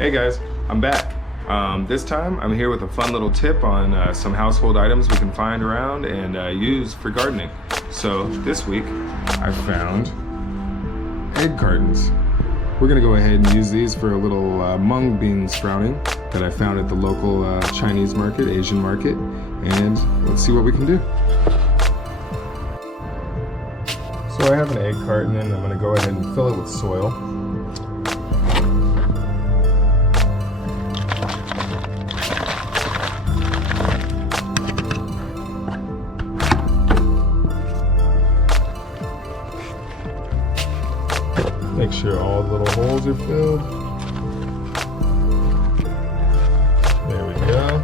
Hey guys, I'm back. This time I'm here with a fun little tip on some household items we can find around and use for gardening. So this week I found egg cartons. We're gonna go ahead and use these for a little mung bean sprouting that I found at the local Chinese market, Asian market, and let's see what we can do. So I have an egg carton and I'm gonna go ahead and fill it with soil. Make sure all the little holes are filled. There we go.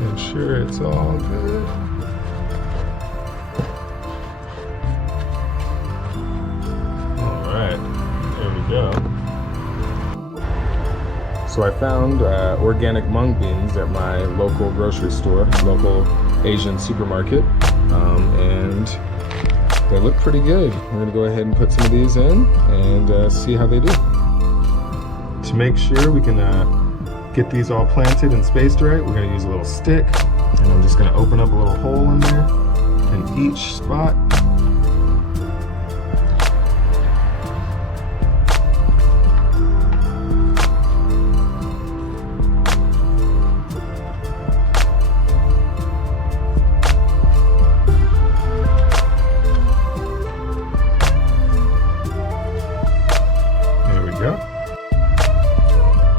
Make sure it's all good. Alright, there we go. So I found organic mung beans at my local grocery store, local Asian supermarket, and they look pretty good. We're gonna go ahead and put some of these in and see how they do. To make sure we can get these all planted and spaced right, we're gonna use a little stick, and I'm just gonna open up a little hole in there in each spot.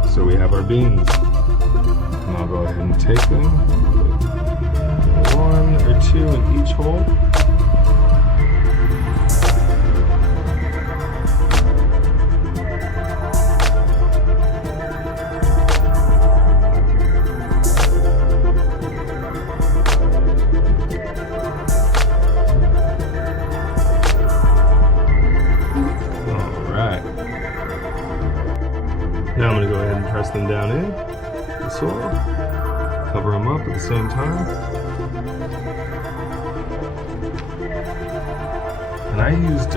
So we have our beans, and I'll go ahead and take them, put 1 or 2 in each hole. Now I'm going to go ahead and press them down in the soil, cover them up at the same time. And I used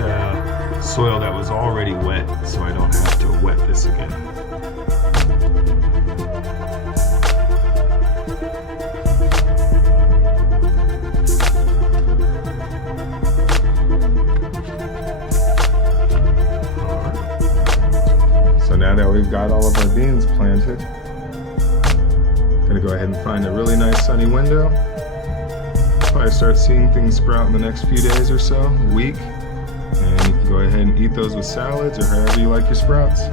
soil that was already wet, so I don't have to wet this again. Now that we've got all of our beans planted, I'm gonna go ahead and find a really nice sunny window. Probably start seeing things sprout in the next few days or so, week, and you can go ahead and eat those with salads or however you like your sprouts.